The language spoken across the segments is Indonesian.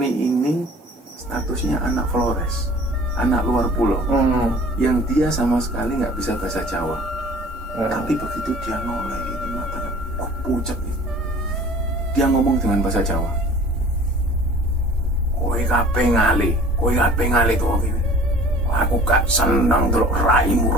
Tony ini statusnya anak Flores, anak luar pulau, yang dia sama sekali nggak bisa bahasa Jawa. Tapi begitu dia noleh ini matanya pucet, dia ngomong dengan bahasa Jawa. Kowe kabeh ngali tuh ini. Aku gak senang delok raimu.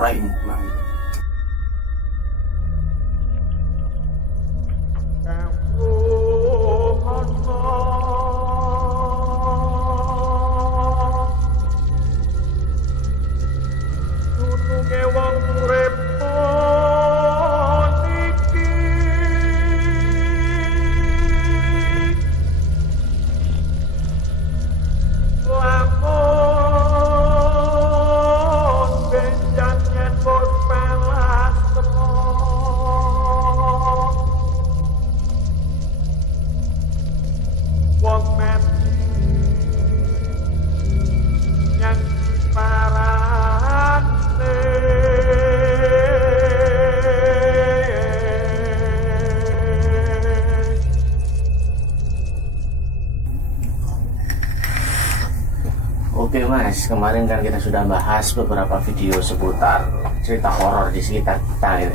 Oke Mas, kemarin kan kita sudah bahas beberapa video seputar cerita horor di sekitar kita gitu.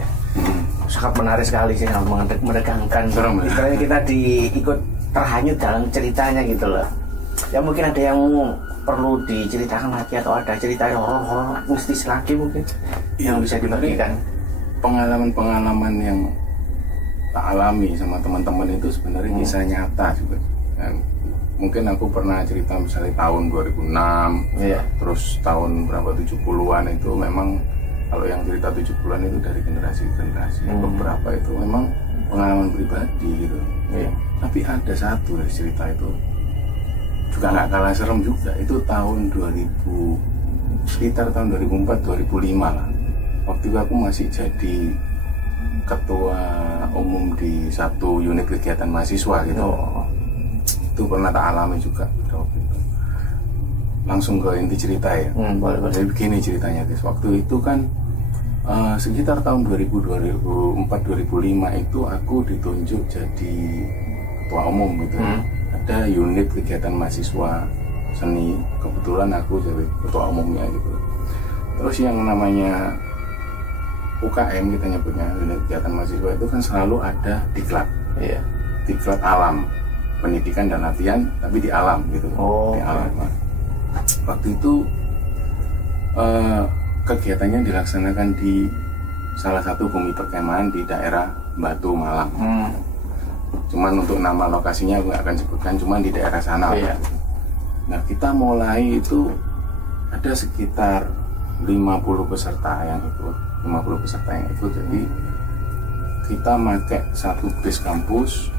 Sangat menarik sekali sih, menegangkan. Istilahnya kita ikut terhanyut dalam ceritanya gitu loh. Ya mungkin ada yang perlu diceritakan lagi atau ada cerita horor mistis lagi mungkin yang bisa dibagikan. Pengalaman-pengalaman yang tak alami sama teman-teman itu sebenarnya kisah nyata juga. Dan mungkin aku pernah cerita misalnya tahun 2006, terus tahun berapa 70-an itu memang kalau yang cerita 70-an itu dari generasi ke generasi. Beberapa itu memang pengalaman pribadi gitu. Tapi ada satu dari cerita itu juga nggak kalah serem juga. Itu tahun 2000, sekitar tahun 2004-2005 lah. Waktu itu aku masih jadi ketua umum di satu unit kegiatan mahasiswa gitu. Itu pernah tak alami juga. Langsung ke inti cerita ya. Jadi begini ceritanya guys. Waktu itu kan sekitar tahun 2004-2005 itu aku ditunjuk jadi ketua umum gitu. Ada unit kegiatan mahasiswa seni, kebetulan aku jadi ketua umumnya gitu. Terus yang namanya UKM kita nyebutnya, unit kegiatan mahasiswa itu kan selalu ada diklat. Diklat alam, pendidikan dan latihan tapi di alam gitu. Di alam. Waktu itu kegiatannya dilaksanakan di salah satu bumi perkemahan di daerah Batu Malang. Cuman untuk nama lokasinya aku nggak akan sebutkan, cuman di daerah sana. Nah kita mulai itu ada sekitar 50 peserta yang ikut. Jadi kita pakai satu bis kampus,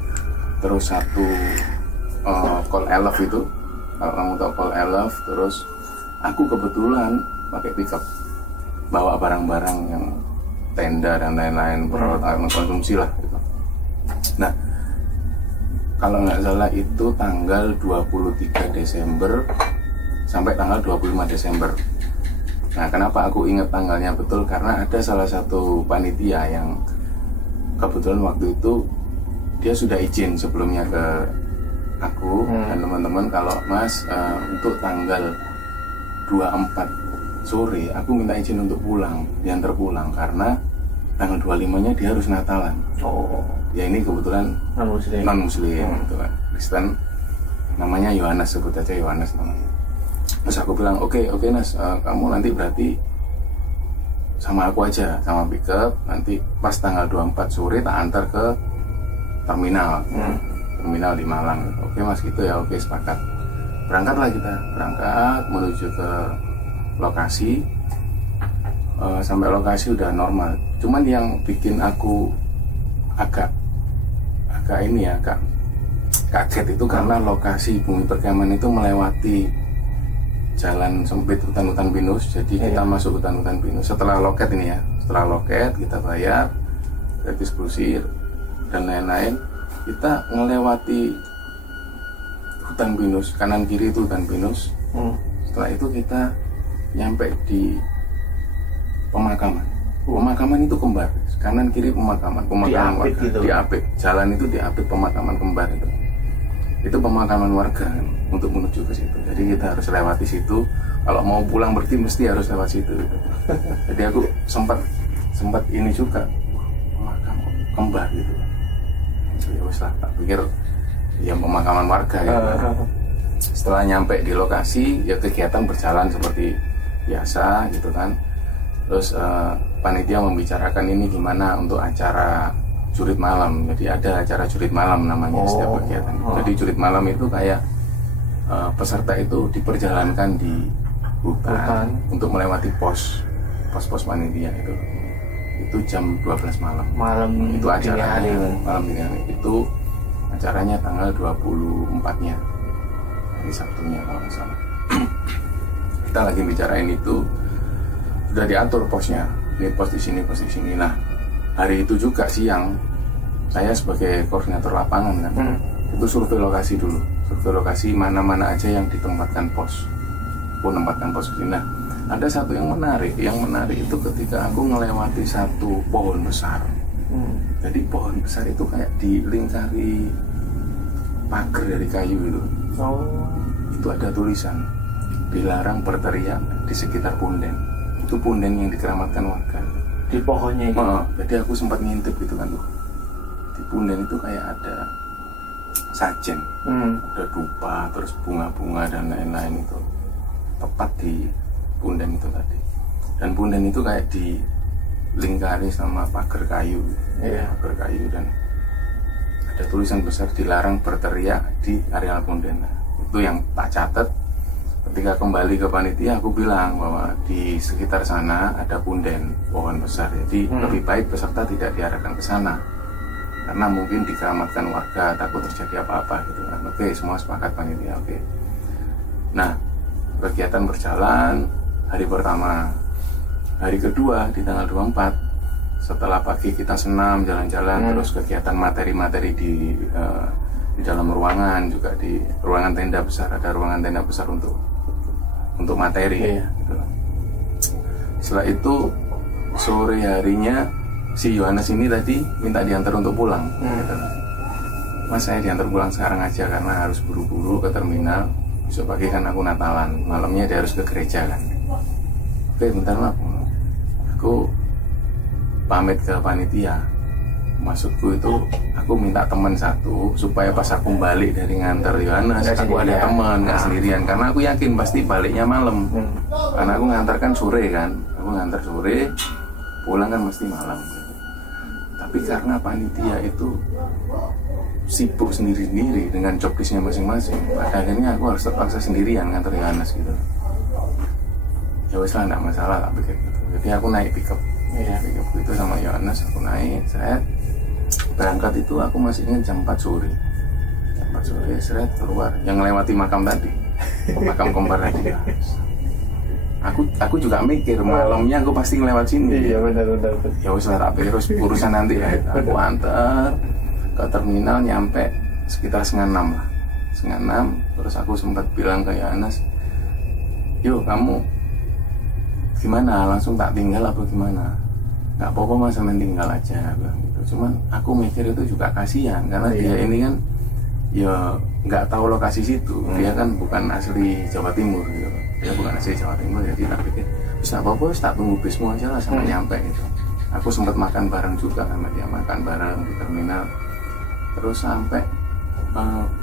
terus satu call elf itu, kalau kamu tahu call elf, terus aku kebetulan pakai pickup, bawa barang-barang yang tenda dan lain-lain, peralatan konsumsi lah gitu. Nah kalau nggak salah itu tanggal 23 Desember sampai tanggal 25 Desember. Nah kenapa aku ingat tanggalnya betul, karena ada salah satu panitia yang kebetulan waktu itu dia sudah izin sebelumnya ke aku dan teman-teman, kalau Mas untuk tanggal 24 sore aku minta izin untuk pulang, diantar pulang, karena tanggal 25-nya dia harus Natalan. Ya ini kebetulan non-muslim gitu kan, Kristen, namanya Yohanes, sebut aja Yohanes namanya. Terus aku bilang oke Nas, kamu nanti berarti sama aku aja, sama pickup, nanti pas tanggal 24 sore tak antar ke terminal di Malang. Oke Mas gitu ya, oke sepakat. Berangkatlah kita, menuju ke lokasi. Sampai lokasi udah normal, cuman yang bikin aku agak kaget itu karena lokasi bumi perkemahan itu melewati jalan sempit hutan-hutan pinus. Jadi kita masuk hutan-hutan pinus setelah loket ini ya, setelah loket kita bayar gratis brosir dan lain-lain. Kita melewati hutan pinus, kanan kiri itu hutan pinus. Setelah itu kita nyampe di pemakaman. Pemakaman itu kembar, kanan kiri pemakaman diapit gitu. Diapit, jalan itu diapit pemakaman kembar itu. itu pemakaman warga kan, untuk menuju ke situ. Jadi kita harus lewati situ. Kalau mau pulang berarti mesti harus lewat situ gitu. Jadi aku sempat ini juga makam kembar gitu. Ya wes lah, tak pikir ya pemakaman warga ya. Setelah nyampe di lokasi ya kegiatan berjalan seperti biasa gitu kan. Terus panitia membicarakan ini gimana untuk acara jurit malam. Jadi ada acara jurit malam namanya setiap kegiatan. Jadi jurit malam itu kayak peserta itu diperjalankan di hutan untuk melewati pos panitia itu jam 12 malam itu acaranya malam dini hari. Itu acaranya tanggal 24-nya hari Sabtunya kalau nggak salah. Kita lagi bicarain itu sudah diatur posnya, ini pos di sini. Nah hari itu juga siang saya sebagai koordinator lapangan kan, itu survei lokasi dulu, survei lokasi mana-mana aja yang ditempatkan pos. Aku menempatkan pos di sini. Nah, ada satu yang menarik itu ketika aku melewati satu pohon besar. Jadi pohon besar itu kayak dilingkari pagar dari kayu itu. Itu ada tulisan dilarang berteriak di sekitar punden. Itu punden yang dikeramatkan warga. Di pohonnya itu. Jadi aku sempat ngintip gitu kan tuh. Di punden itu kayak ada sajen, ada dupa, terus bunga-bunga dan lain-lain itu. Tepat di punden itu tadi. Dan punden itu kayak dilingkari sama pagar kayu. Pagar kayu dan ada tulisan besar dilarang berteriak di areal punden. Itu yang tak catat. Ketika kembali ke panitia aku bilang bahwa di sekitar sana ada punden pohon besar. Jadi lebih baik peserta tidak diarahkan ke sana karena mungkin dikeramatkan warga, takut terjadi apa-apa gitu kan. Oke, semua sepakat panitia. Oke. Nah, kegiatan berjalan hari pertama. Hari kedua di tanggal 24 setelah pagi kita senam jalan-jalan, terus kegiatan materi-materi di dalam ruangan, juga di ruangan tenda besar, ada ruangan tenda besar untuk materi gitu. Setelah itu sore harinya si Yohanes ini tadi minta diantar untuk pulang gitu. Mas, saya diantar pulang sekarang aja karena harus buru-buru ke terminal. Besok pagi kan aku Natalan, malamnya dia harus ke gereja kan. Oke, bentar lah, aku pamit ke panitia. Maksudku itu aku minta teman satu supaya pas aku balik dari ngantar Yohanes aku ada teman, nggak sendirian, karena aku yakin pasti baliknya malam. Karena aku ngantarkan sore kan, aku ngantar sore, pulang kan mesti malam. Tapi karena panitia itu sibuk sendiri-sendiri dengan job listnya masing-masing, pada akhirnya aku harus terpaksa sendirian nganter Yohanes gitu. Ya wes lah, nggak masalah tak pikir gitu. Jadi aku naik pickup itu sama Yohanes, aku naik, saya berangkat itu aku masih ingat jam 4 sore. Jam 4 sore saya keluar, yang melewati makam tadi, makam kembar tadi. Aku juga mikir malamnya aku pasti ngelewat sini. Iya benar. Ya wes lah, tak pikir urusan nanti ya. Aku antar ke terminal, nyampe sekitar 5:30 lah, 5:30. Terus aku sempat bilang ke Yohanes, yuk kamu gimana, langsung tak tinggal apa gimana? Nggak apa-apa mas, main tinggal aja bilang gitu. Cuman aku mikir itu juga kasihan karena dia ini kan ya nggak tahu lokasi situ. Dia kan bukan asli Jawa Timur gitu. Dia bukan asli Jawa Timur, jadi tak pikir bisa apa-apa, tak tunggu bismu aja lah sampai nyampe gitu. Aku sempat makan bareng juga sama dia, makan bareng di terminal. Terus sampai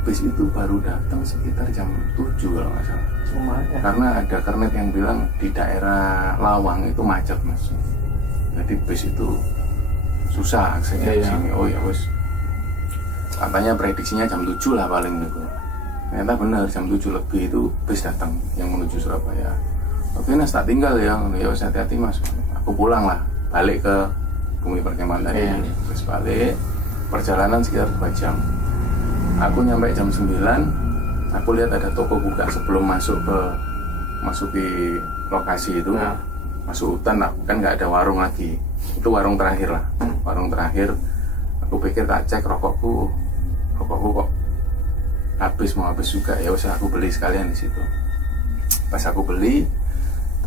bis itu baru datang sekitar jam 7 kalau nggak salah. Karena ada kernet yang bilang di daerah Lawang itu macet mas. Jadi bis itu susah aksesnya ke sini. Oh ya wes, katanya prediksinya jam 7 lah paling gitu. Ternyata benar jam 7 lebih itu bis datang yang menuju Surabaya. Oke mas, tak tinggal ya. Ya wes, hati-hati mas. Aku pulang lah, balik ke Bumi Perkemahan tadi. Terus balik, perjalanan sekitar 2 jam. Aku nyampe jam 9. Aku lihat ada toko buka sebelum masuki lokasi itu. Masuk hutan kan nggak ada warung lagi. Itu warung terakhir lah. Warung terakhir. Aku pikir tak cek rokokku kok mau habis juga. Ya usah aku beli sekalian di situ. Pas aku beli,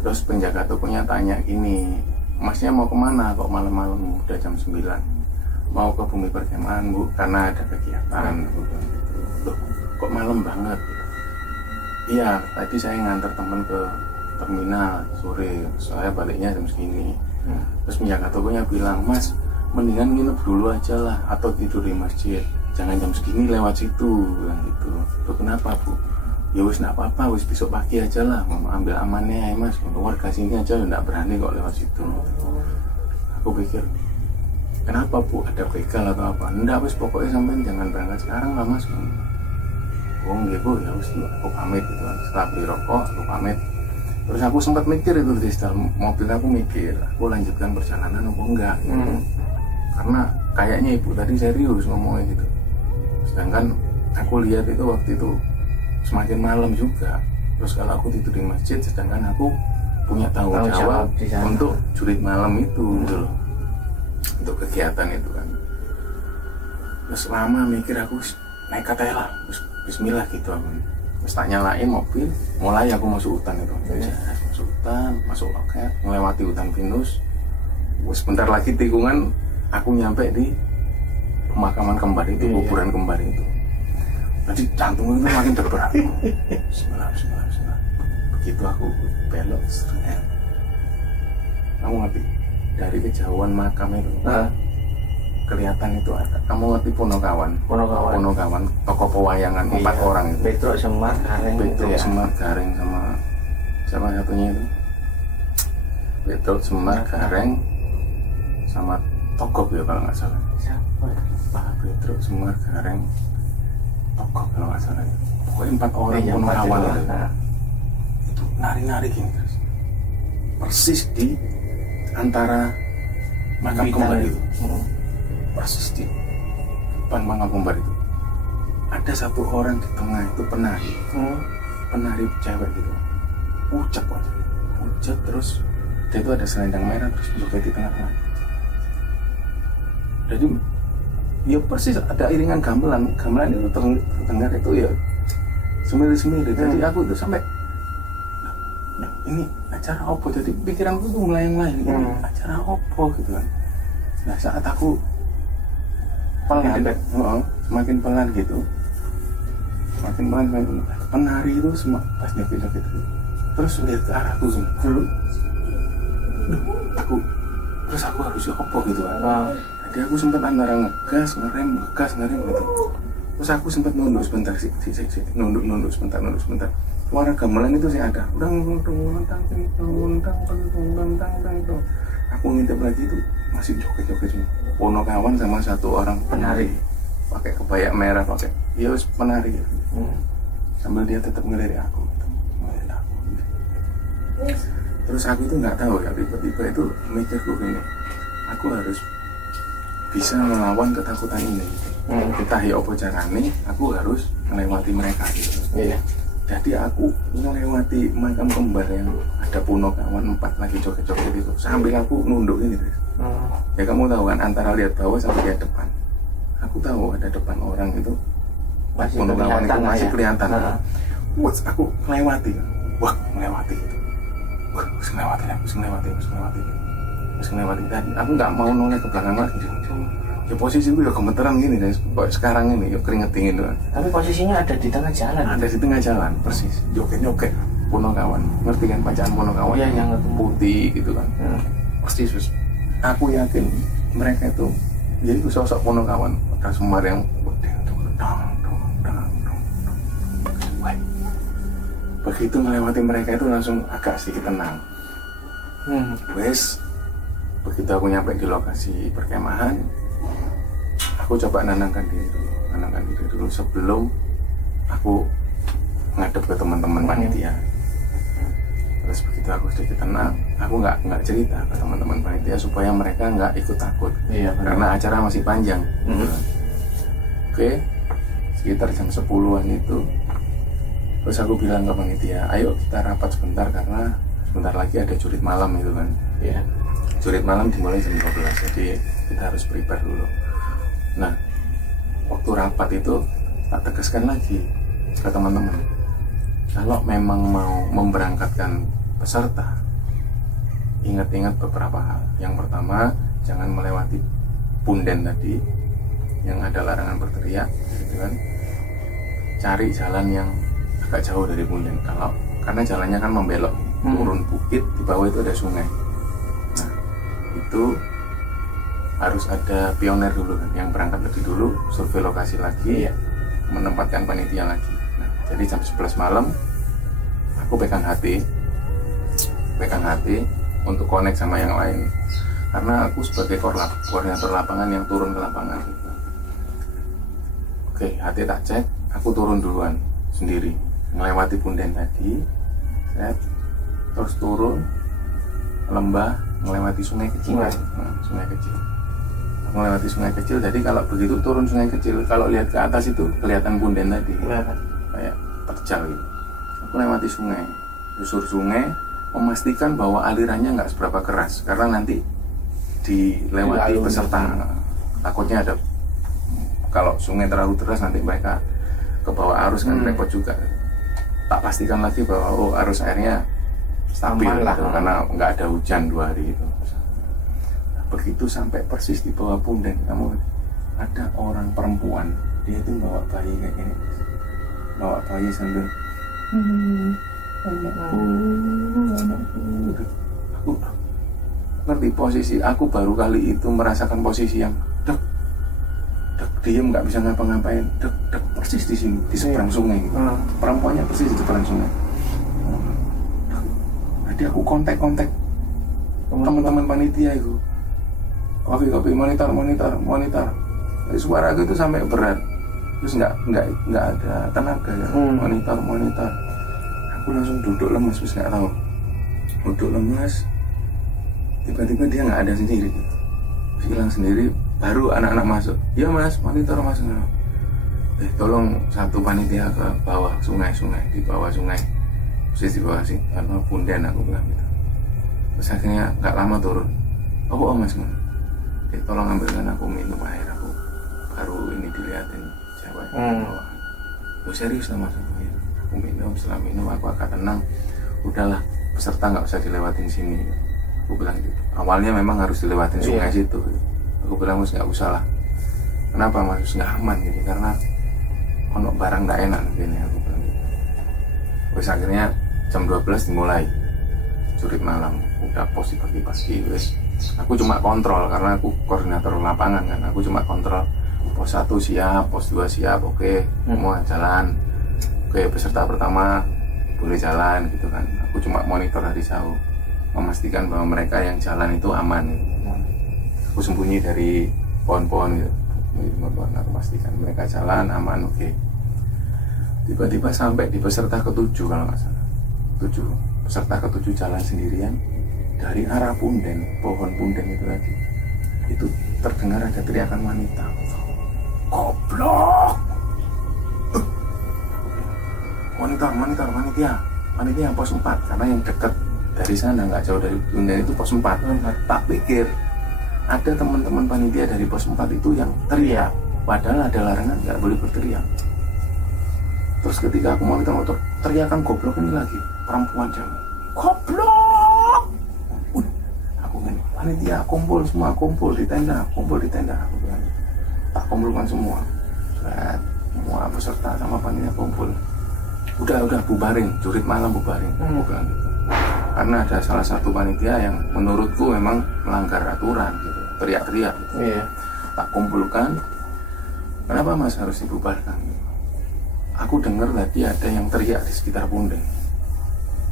terus penjaga tokonya tanya gini, masnya mau kemana kok malam-malam, udah jam 9? Mau ke Bumi Perkemahan bu, karena ada kegiatan. Loh, kok malam banget. Iya, tadi saya ngantar temen ke terminal sore, saya baliknya jam segini. Terus penjaga tokonya bilang, Mas, mendingan nginep dulu aja lah, atau tidur di masjid, jangan jam segini lewat situ, bilang gitu. Loh, kenapa Bu? Ya wis nggak apa-apa, wis besok pagi aja lah, mau ambil amannya ya Mas, untuk warga sini aja nggak berani kok lewat situ. Aku pikir, kenapa Bu, ada begal atau apa? Enggak, wis pokoknya sampai jangan berangkat sekarang lah Mas. Oh nggih Bu, ya wis aku pamit gitu. Setelah beli rokok aku pamit. Terus aku sempat mikir itu di dalam mobil, aku mikir aku lanjutkan perjalanan apa enggak gitu. Karena kayaknya ibu tadi serius ngomongnya gitu. Sedangkan aku lihat itu waktu itu semakin malam juga. Terus kalau aku tidur di masjid, sedangkan aku punya tanggung jawab untuk jurit malam itu gitu loh, untuk kegiatan itu kan. Terus lama mikir aku nekat aja lah, bismillah gitu aku. Terus tak nyalain mobil, mulai aku masuk hutan itu. Masuk hutan, masuk loket, melewati hutan pinus. Sebentar lagi tikungan aku nyampe di pemakaman kembar itu, kuburan kembar itu. Jadi jantung itu makin bergerak. Bismillah. Begitu aku belok, kamu ngerti dari kejauhan makam itu. Kelihatan itu ada. Kamu ngerti Ponokawan, toko pewayangan 4 orang itu. Petruk Semar Gareng. Petruk Semar Gareng sama siapa satunya itu? Petruk Semar Gareng sama Togop ya kalau nggak salah. Siapa? Pak Petruk Semar Gareng Togop kalau nggak salah. Pokoknya 4 orang Ponokawan itu. Itu nari-nari gini terus. Persis di antara makam kembar itu. Persis di depan makam kembar itu ada satu orang di tengah itu penari, penari cewek gitu, pucat terus dia itu ada selendang merah terus joget di tengah-tengah. Jadi ya persis ada iringan gamelan itu terdengar itu ya semiri-semiri. Jadi aku itu sampai ini acara opo, jadi pikiranku tuh melayang-layang ini acara opo gitu kan. Nah saat aku pelan, semakin pelan gitu, semakin pelan penari itu semua pas joget-joget itu terus lihat ke arahku dulu, terus aku harus apa gitu kan. Jadi aku sempat antara ngegas ngerem gitu. Terus aku sempat nunduk sebentar nunduk sebentar. Suara gamelan itu sih ada. Aku ngintip lagi itu masih joget-joget semua. Ponokawan sama satu orang penari pakai kebaya merah, pakai ya penari gitu. Sambil dia tetap ngelirik aku. Terus aku itu nggak tahu ya, tiba-tiba itu mikirku gini, aku harus bisa melawan ketakutan ini. Entah ya apa caranya, aku harus melewati mereka gitu. Jadi aku melewati makam kembar yang ada Ponokawan 4 lagi joget-joget itu, sambil aku nunduk ini guys. Ya kamu tahu kan, antara lihat bawah sampai lihat depan, aku tahu ada depan orang itu Ponokawan itu masih kelihatan. Aku melewati, melewati gitu. Harus melewati. Dan aku nggak mau noleh ke belakang lagi. Ya posisi itu ya gemeteran gini guys, kayak sekarang ini, ya keringet dingin tuh. Tapi posisinya ada di tengah jalan. Ada di tengah jalan, persis. Joget-joget Ponokawan, ngerti kan bacaan Ponokawan? Iya, yang putih gitu kan. Persis. Aku yakin mereka itu, jadi itu sosok Ponokawan, ada Semar yang begitu melewati mereka itu langsung agak sedikit tenang. Begitu aku nyampe di lokasi perkemahan, aku coba nenangkan diri dulu sebelum aku ngadep ke teman-teman panitia. Terus begitu aku sedikit tenang, aku nggak cerita ke teman-teman panitia supaya mereka nggak ikut takut. Karena acara masih panjang. Oke, sekitar jam 10-an itu, terus aku bilang ke panitia, ayo kita rapat sebentar karena sebentar lagi ada jurit malam itu kan. Jurit malam dimulai jam 12, jadi kita harus prepare dulu. Nah, waktu rapat itu tak tegaskan lagi ke teman-teman, kalau memang mau memberangkatkan peserta, ingat-ingat beberapa hal. Yang pertama, jangan melewati punden tadi yang ada larangan berteriak, gitu kan. cari jalan yang agak jauh dari Punden. Karena jalannya kan membelok turun bukit, di bawah itu ada sungai. Nah, itu harus ada pioner dulu kan, yang berangkat lebih dulu, survei lokasi lagi, menempatkan panitia lagi. Nah, jadi jam 11 malam aku pegang HT untuk connect sama yang lain, karena aku sebagai koordinator lapangan yang turun ke lapangan. Oke, HT tak cek, aku turun duluan sendiri, melewati Punden tadi, terus turun lembah, melewati sungai kecil. Sungai kecil. Melewati sungai kecil, jadi kalau begitu turun sungai kecil, kalau lihat ke atas itu kelihatan Punden tadi, kayak terjal gitu. Aku lewati sungai, susur sungai, memastikan bahwa alirannya nggak seberapa keras, karena nanti dilewati peserta, takutnya ada, kalau sungai terlalu deras nanti mereka ke bawah arus kan repot juga. Tak pastikan lagi bahwa arus airnya stabil gitu, karena nggak ada hujan 2 hari itu. Begitu sampai persis di bawah Punden, kamu ada orang perempuan, dia itu bawa bayi kayak gini, bawa bayi sambil aku ngerti posisi, aku baru kali itu merasakan posisi yang dek diem, nggak bisa ngapa-ngapain, dek persis di sini, di seberang sungai gitu. Perempuannya persis di seberang sungai. Jadi aku kontak teman-teman panitia itu, kopi monitor. Jadi suara aku itu sampai berat, terus nggak ada tenaga ya. Monitor. Aku langsung duduk lemas, terus nggak tahu, duduk lemas, tiba-tiba dia nggak ada sendiri, terus hilang sendiri. Baru anak-anak masuk, iya mas, monitor mas, tolong satu panitia ke bawah sungai, di bawah sungai, terus di bawah sih, karena Punden, aku bilang gitu. Terus akhirnya nggak lama turun, oh mas, tolong ambilkan aku minum air, aku baru ini dilihatin cewek. Oh serius lah mas, aku minum, setelah minum aku agak tenang, udahlah peserta nggak usah dilewatin sini, aku bilang gitu. Awalnya memang harus dilewatin sungai situ, aku bilang mas nggak usah lah. Kenapa mas? Nggak aman gitu, karena ono barang nggak enak gini, aku bilang gitu. Terus akhirnya jam 12 dimulai jurit malam, udah pos dibagi-bagi, wes. Aku cuma kontrol karena aku koordinator lapangan kan, aku cuma kontrol pos 1 siap, pos 2 siap, oke, semua jalan, oke, peserta pertama boleh jalan gitu kan. Aku cuma monitor dari jauh, memastikan bahwa mereka yang jalan itu aman gitu. Aku sembunyi dari pohon-pohon gitu, aku pastikan mereka jalan aman, oke. Tiba-tiba sampai di peserta ke-7 kalau nggak salah, 7 peserta ke-7 jalan sendirian dari arah Punden, pohon Punden itu tadi, itu terdengar ada teriakan wanita, goblok, panitia pos 4, karena yang dekat dari sana nggak jauh dari Punden itu pos 4. Tak pikir ada teman-teman panitia dari pos 4 itu yang teriak, padahal ada larangan nggak boleh berteriak. Terus ketika aku monitor, teriakan goblok ini lagi, perempuan jam, goblok. Aku gini, panitia kumpul semua, kumpul di tenda, aku bilang, tak kumpulkan semua, semua peserta sama panitia kumpul. Udah bubarin, jurit malam bubarin, aku bilang gitu. Karena ada salah satu panitia yang menurutku memang melanggar aturan gitu, teriak-teriak gitu. Tak kumpulkan, kenapa mas harus dibubarkan? Aku dengar tadi ada yang teriak di sekitar Punden,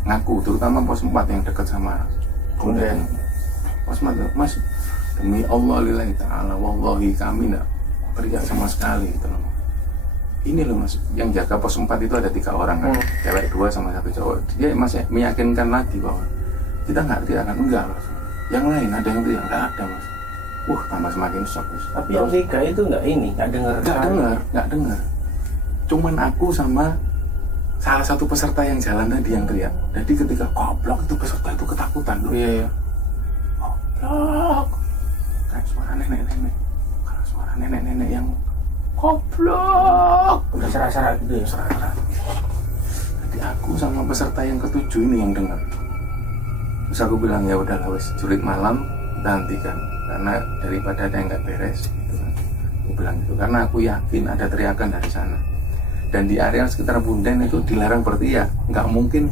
ngaku, terutama pos 4 yang dekat sama Punden. Pos 4, mas, demi Allah lillahi ta'ala, wallahi kami enggak teriak sama sekali gitu loh. Ini loh mas, yang jaga pos 4 itu ada 3 orang kan, cewek 2 sama 1 cowok. Dia masih meyakinkan lagi bahwa kita nggak teriakan, enggak mas. Yang lain ada yang teriak, nggak ada mas. Tambah semakin shock mas. Tapi yang 3 itu nggak dengar. Cuman aku sama salah satu peserta yang jalan tadi yang teriak. Jadi ketika goblok itu peserta itu ketakutan loh. Iya. Goblok. Kayak suara nenek-nenek yang goblok. Udah serah-serah gitu ya. Serah-serah. Jadi aku sama peserta yang ke-7 ini yang dengar. Terus aku bilang ya udahlah wes, jurit malam kita hentikan karena daripada ada yang nggak beres gitu kan. Aku bilang gitu karena aku yakin ada teriakan dari sana. Dan di area sekitar Punden itu dilarang berteriak, nggak mungkin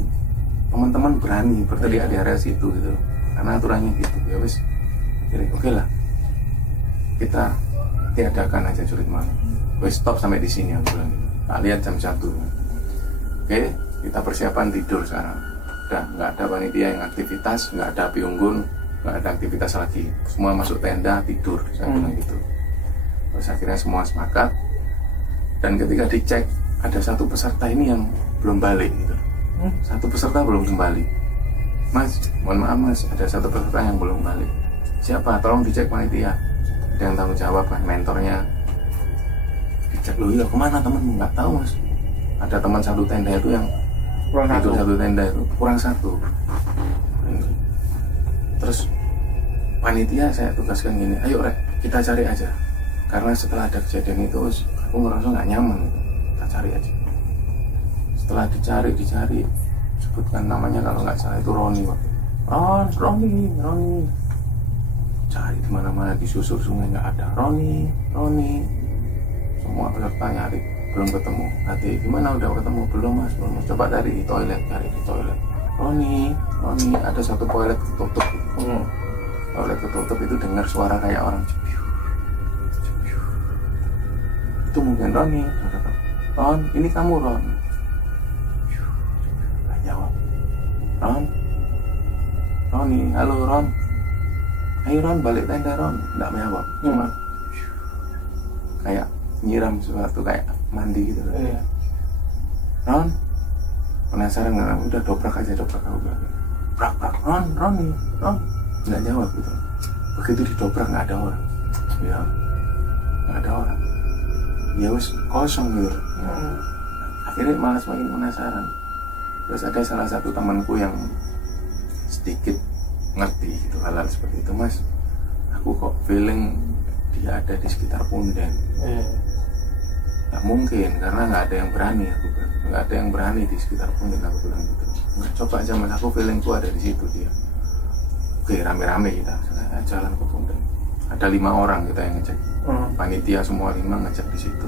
teman-teman berani berteriak di area situ gitu, karena aturannya gitu. Ya wes, oke lah, kita tiadakan aja jurit malam. Wes stop sampai di sini aku bilang gitu. Tak lihat jam 1. Oke, kita persiapan tidur sekarang. Udah nggak ada panitia yang aktivitas, nggak ada api unggun, nggak ada aktivitas lagi. Semua masuk tenda tidur, saya bilang gitu. Terus akhirnya semua sepakat. Dan ketika dicek, ada satu peserta ini yang belum balik gitu. Satu peserta belum kembali. Mas, mohon maaf mas, ada satu peserta yang belum balik. Siapa? Tolong dicek panitia. Ada yang tanggung jawab kan, mentornya. Dicek, loh iya kemana temanmu? Nggak tahu mas. Ada teman satu tenda itu yang satu tenda itu kurang satu. Terus panitia saya tugaskan gini, ayo Rek, kita cari aja. Karena setelah ada kejadian itu, aku ngerasa nggak nyaman gitu. Kita cari aja. Setelah dicari, sebutkan namanya kalau nggak salah itu Roni waktu. Roni. Cari di mana-mana, di susur sungai nggak ada. Roni. Semua peserta nyari, belum ketemu. Hati, gimana udah ketemu? Belum mas. Coba cari di toilet. Roni, ada satu toilet ketutup. Toilet ketutup itu dengar suara kayak orang cepiu. Itu mungkin Roni. Ron, ini kamu Ron. Gak jawab. Roni, halo Ron. Ayo Ron, balik tenda Ron. Nggak menjawab. Cuma kayak nyiram sesuatu, kayak mandi gitu. Ron, penasaran nggak? Udah dobrak aja aku bilang. Brak, Ron, nggak jawab gitu. Begitu didobrak nggak ada orang. Ya, nggak ada orang. Ya wes kosong gitu. Akhirnya malah semakin penasaran. Terus ada salah satu temanku yang sedikit ngerti gitu hal-hal seperti itu, mas. Aku kok feeling dia ada di sekitar Punden. Nggak mungkin, karena nggak ada yang berani. Aku bilang, nggak ada yang berani di sekitar Punden. Aku bilang gitu. Nggak, coba aja mas, aku feelingku ada di situ dia. Oke, rame-rame kita jalan ke Punden. Ada 5 orang kita yang ngecek. Panitia semua 5 ngecek di situ.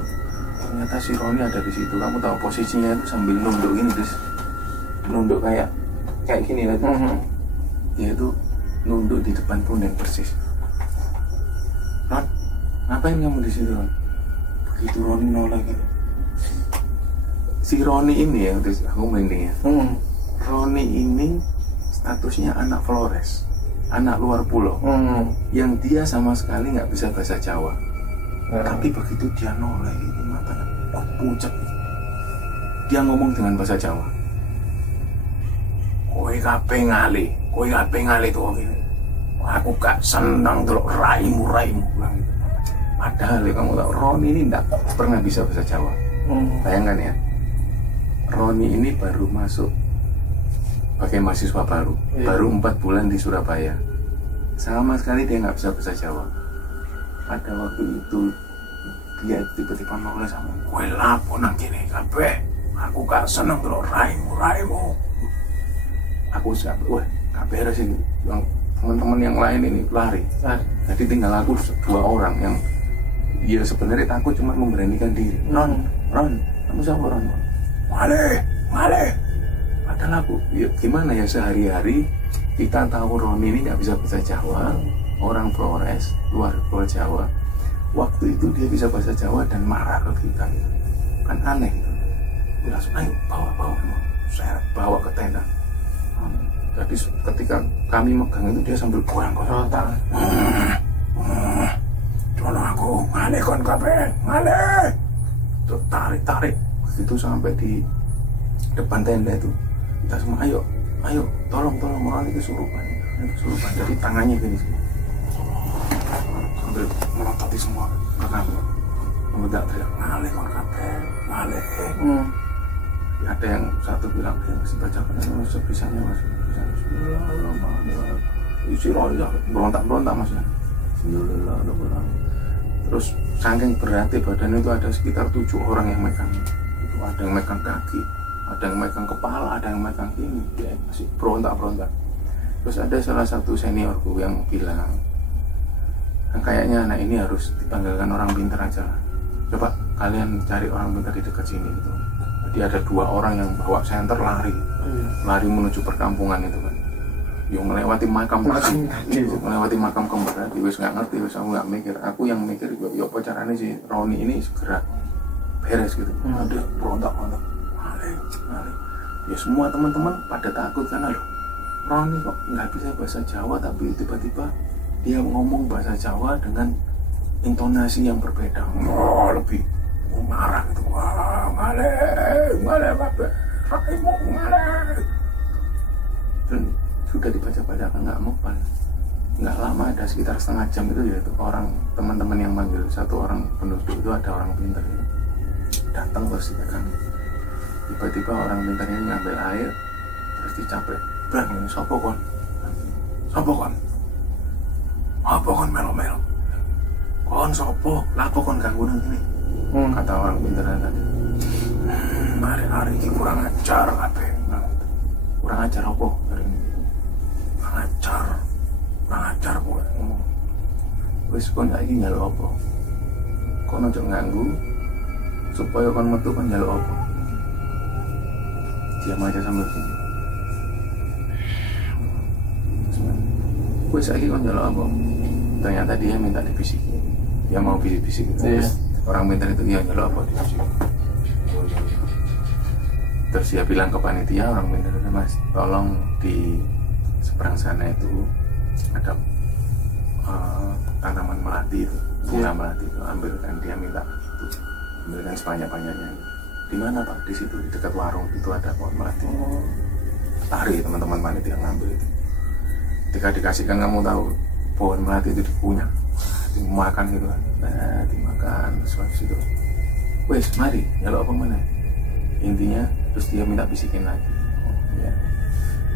Ternyata si Roni ada di situ. Kamu tahu posisinya itu sambil nunduk ini, guys. Nunduk kayak gini lah. Dia itu nunduk di depan Punden persis. Ron, ngapain kamu di situ Ron? Begitu Roni nolak gitu. Si Roni ini ya, aku merinding ya. Roni ini statusnya anak Flores, anak luar pulau, yang dia sama sekali nggak bisa bahasa Jawa. Tapi begitu dia noleh ini matanya pucat. Dia ngomong dengan bahasa Jawa. Kowe kabeh ngali tuh gitu. Aku gak senang tuh raimu bilang gitu. Padahal ya, kamu tahu Roni ini nggak pernah bisa bahasa Jawa. Bayangkan ya, Roni ini baru masuk pakai mahasiswa baru 4 bulan di Surabaya. Sama sekali dia nggak bisa bahasa Jawa. Pada waktu itu dia tiba-tiba noleh sama kowe lapo nang kene kabeh. Aku gak seneng tuh raimu. Aku siap, gak beres ini. Teman-teman yang lain ini lari. Jadi tinggal aku 2 orang yang ya sebenarnya takut cuma memberanikan diri. Ron, kamu siapa Ron? Male. Padahal aku, ya gimana ya sehari-hari kita tahu Roni ini nggak bisa bahasa Jawa, orang Flores, luar Jawa. Waktu itu dia bisa bahasa Jawa dan marah ke kita, kan aneh gitu. Dia langsung ayo bawa, saya bawa ke tenda. Jadi ketika kami megang itu dia sambil goyang-goyang tangan. Jono aku ngale kon kabeh, ngale. Terus tarik. Begitu sampai di depan tenda itu, kita semua ayo, tolong orang itu kesurupan. Jadi tangannya gini sambil melototi semua ke kami. Kemudian teriak ngale kon kabeh, ngale. Ada yang satu bilang masih baca mas sebisanya mas. Isi Roni berontak mas ya. Terus saking beratnya badan itu ada sekitar 7 orang yang megang. Itu ada yang megang kaki, ada yang megang kepala, ada yang megang ini. Dia masih berontak. Terus ada salah satu seniorku yang bilang, kayaknya anak ini harus dipanggilkan orang pintar aja. Coba kalian cari orang pintar di dekat sini gitu. Jadi ada 2 orang yang bawa senter lari menuju perkampungan itu kan. Yang melewati makam kembar tadi, wis nggak ngerti, wis aku nggak mikir, aku yang mikir ya apa caranya si Roni ini segera beres gitu. Ada berontak, ya semua teman-teman pada takut karena loh, Roni kok nggak bisa bahasa Jawa tapi tiba-tiba dia ngomong bahasa Jawa dengan intonasi yang berbeda, lebih marah gitu, wah ngale kabeh, rakyatmu ngale. Dan sudah dibaca-bacakan nggak mempan, nggak lama, ada sekitar setengah jam itu ya itu orang teman-teman yang manggil, 1 orang penduduk itu ada orang pintar itu datang terus dipegang, tiba-tiba orang pintarnya ngambil air terus dicaplek, bang ini sopo kon melo kon sopo lapo kon ganggu nang ini, kata orang pintarnya tadi. Hari ini kurang ajar kabeh, kurang ajar apa hari ini? Kurang ajar kowe. Wis kon saiki nyaluk apa? Kon aja nganggu supaya kon metu kon nyaluk apa? Diam aja sambil sini. Wis saiki kon nyaluk apa? Ternyata dia minta dibisikin. Dia mau bisik-bisik gitu. Orang pintar itu dia nyaluk apa dibisikin. Terus dia bilang ke panitia, orang pintar itu, Mas, tolong di seberang sana itu ada tanaman melati itu, bunga melati itu, ambilkan. Dia minta itu, ambilkan sebanyak-banyaknya. Di mana Pak? Di situ, di dekat warung itu ada pohon melati. Lari teman-teman panitia ngambil itu. Ketika dikasihkan, kamu tahu pohon melati itu dikunyah, dimakan gitu kan, dimakan terus itu. Wes mari nyaluk apa mana? Intinya terus dia minta bisikin lagi. Ya.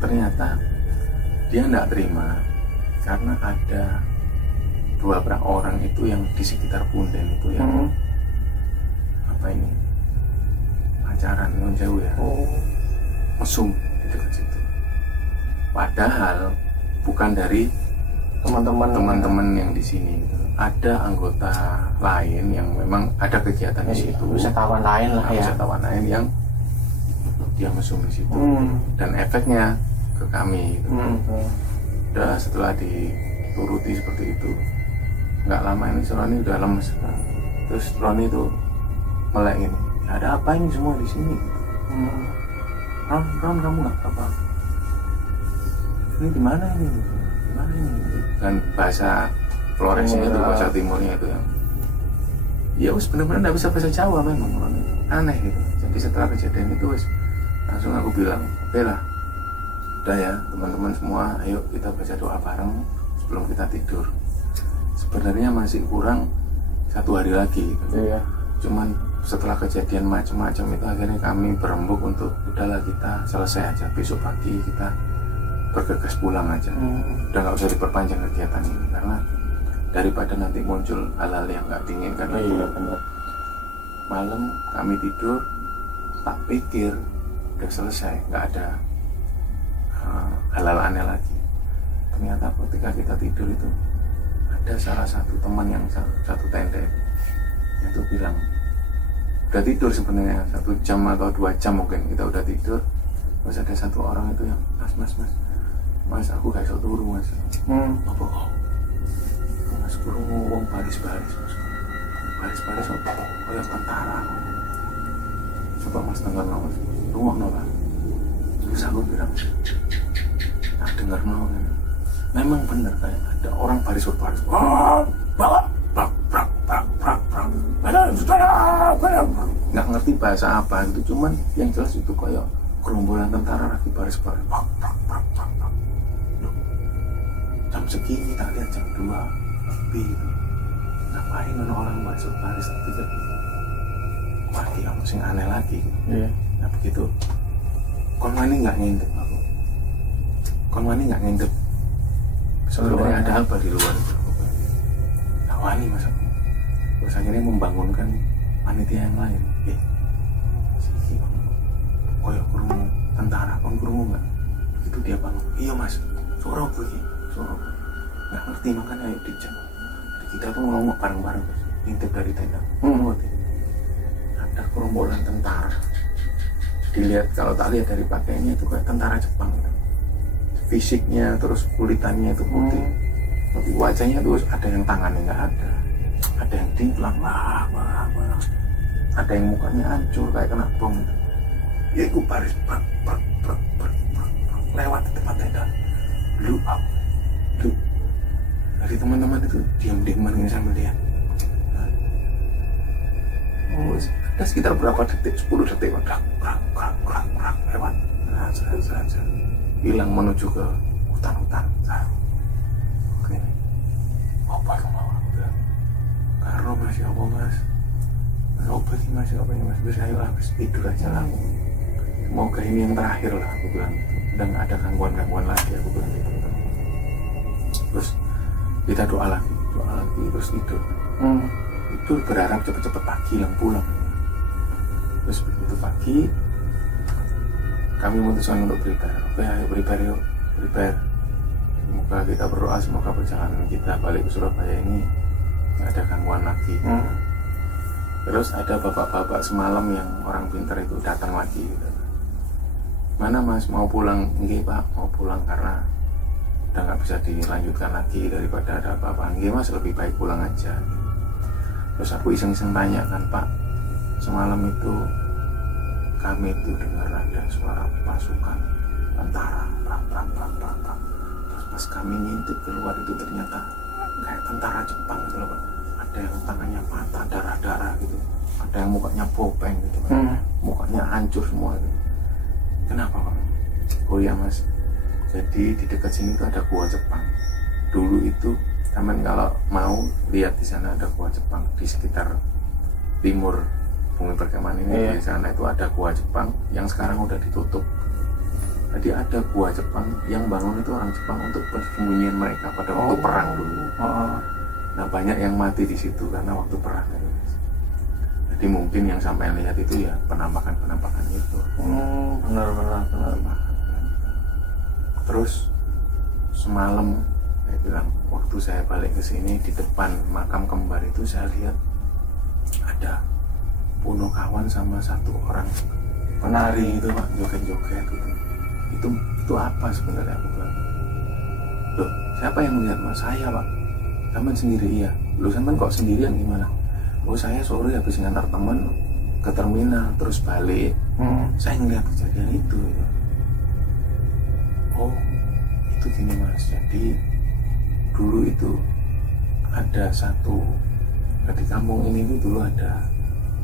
Ternyata dia tidak terima karena ada 2 orang itu yang di sekitar punden itu yang apa ini pacaran non jauh ya, mesum di dekat situ. Padahal bukan dari teman-teman yang di sini gitu. Ada anggota lain yang memang ada kegiatan di situ, wisatawan lain lah ya, wisatawan lain yang dia mesum di situ. Dan efeknya ke kami gitu. Udah setelah dituruti seperti itu, nggak lama ini si Roni udah lemes. Terus Roni itu melek ini, ya, ada apa ini semua di sini? Ron kamu nggak apa? Ini gimana ini? Dan bahasa Floresnya itu, bahasa timurnya itu yang ya wis bener-bener nggak bisa bahasa Jawa memang Roni. Aneh gitu. Jadi setelah kejadian itu wis langsung aku bilang, oke lah, udah ya teman-teman semua, ayo kita baca doa bareng sebelum kita tidur. Sebenarnya masih kurang 1 hari lagi gitu. Cuman setelah kejadian macam-macam itu akhirnya kami berembuk untuk udahlah kita selesai aja, besok pagi kita bergegas pulang aja. Udah nggak usah diperpanjang kegiatan ini karena daripada nanti muncul hal-hal yang nggak diinginkan. Malam kami tidur, tak pikir udah selesai, nggak ada hal-hal aneh lagi. Ternyata ketika kita tidur itu ada salah satu teman yang satu tenda itu bilang udah tidur sebenarnya 1 jam atau 2 jam mungkin kita udah tidur, terus ada 1 orang itu yang mas aku gak bisa turu mas. Apa mas kurungu wong baris-baris apa kayak tentara. Coba mas dengar mas rumah nolak. Terus aku bilang dengar nolak. Memang benar kayak ada orang baris-baris. Nggak ngerti bahasa apa gitu, cuman yang jelas itu kayak gerombolan tentara lagi baris-baris. Jam segini tak lihat jam 2 lebih gitu. Ngapain orang baris-baris? Tak pikir wah dia masih aneh lagi gitu. Nah begitu kon wani nggak ngintip aku, kon wani nggak ngintip sebenarnya ada apa di luar itu. Nggak wani mas aku. Terus akhirnya membangunkan panitia yang lain. Siki koyok kurungu tentara, kon kurungu nggak? Begitu dia bangun, iya mas, suara begini, suara nggak ngerti makanya ayo dijam. Kita tuh ngomong bareng-bareng, ngintip dari tenda. ada gerombolan tentara. Dilihat, kalau tak lihat dari pakaiannya itu kayak tentara Jepang gitu. Fisiknya terus kulitannya itu putih, tapi wajahnya terus ada yang tangannya nggak ada yang timplang, ada yang mukanya hancur kayak kena bom. Ya itu baris lewat di tempat tenda. Lu dari teman-teman itu diam-diaman ini sambil lihat. Oh, ada sekitar berapa detik, 10 detik, lewat, hilang menuju ke hutan-hutan. Oke, apa itu karo mas, ya apa mas, obat sih mas, apa ini mas, bisa ayo habis tidur aja lah. Semoga ini yang terakhir lah, aku bilang. Udah nggak ada gangguan lagi, aku bilang gitu. Terus kita doa lagi, terus tidur. Itu berharap cepet-cepet pagi yang pulang. Terus begitu pagi kami memutuskan untuk prepare. Oke, ayo prepare yuk, prepare. Semoga kita berdoa, semoga perjalanan kita balik ke Surabaya ini nggak ada gangguan lagi. Terus ada bapak-bapak semalam yang orang pintar itu datang lagi gitu. Mana mas, mau pulang? Nggih pak, mau pulang karena udah nggak bisa dilanjutkan lagi, daripada ada apa-apa. Nggih mas, lebih baik pulang aja. Terus aku iseng-iseng tanya kan, Pak, semalam itu kami itu dengar ada suara pasukan tentara, terus pas kami ngintip keluar itu ternyata kayak tentara Jepang gitu loh Pak. Ada yang tangannya patah, darah-darah gitu, ada yang mukanya bopeng gitu Pak. Mukanya hancur semua gitu. Kenapa Pak? Oh iya mas, jadi di dekat sini itu ada gua Jepang. Dulu itu teman kalau mau lihat di sana ada gua Jepang di sekitar timur Bumi Perkemahan ini. Di sana itu ada gua Jepang yang sekarang udah ditutup. Jadi ada gua Jepang yang bangun itu orang Jepang untuk persembunyian mereka pada waktu perang dulu. Nah banyak yang mati di situ karena waktu perang. Jadi mungkin yang sampai lihat itu ya penampakan itu. Benar. Terus semalam saya bilang, waktu saya balik ke sini di depan makam kembar itu saya lihat ada Punokawan sama satu orang penari itu Pak, joget-joget gitu. Itu apa sebenarnya, aku bilang. Loh, siapa yang melihat mas? Saya Pak. Sampean sendiri? Iya. Loh, sampean kok sendirian gimana? Oh, saya sore habis ngantar teman ke terminal terus balik. Saya ngeliat kejadian itu ya. Oh, itu gini mas, jadi dulu itu ada satu, di kampung ini itu dulu ada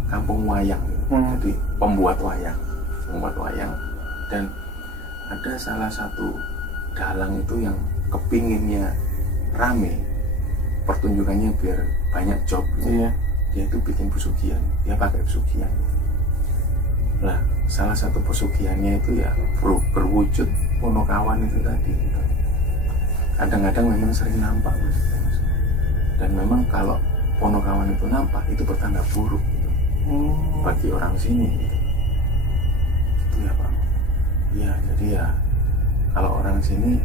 kampung wayang, jadi pembuat wayang, dan ada salah satu dalang itu yang kepinginnya rame pertunjukannya biar banyak job gitu. Dia itu bikin pesugihan, dia pakai pesugihan. Lah salah satu pesugihannya itu ya berwujud Punokawan itu tadi gitu. Kadang-kadang memang sering nampak mas. Dan memang kalau Punokawan itu nampak itu pertanda buruk gitu. Bagi orang sini gitu. Itu ya Pak. Iya, jadi ya kalau orang sini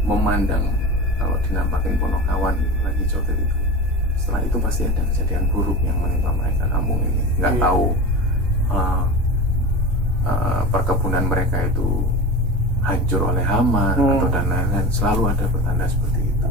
memandang kalau dinampakin Punokawan lagi joget itu, setelah itu pasti ada kejadian buruk yang menimpa mereka kampung ini. Nggak tahu perkebunan mereka itu hancur oleh hama atau dan lain-lain, selalu ada pertanda seperti itu.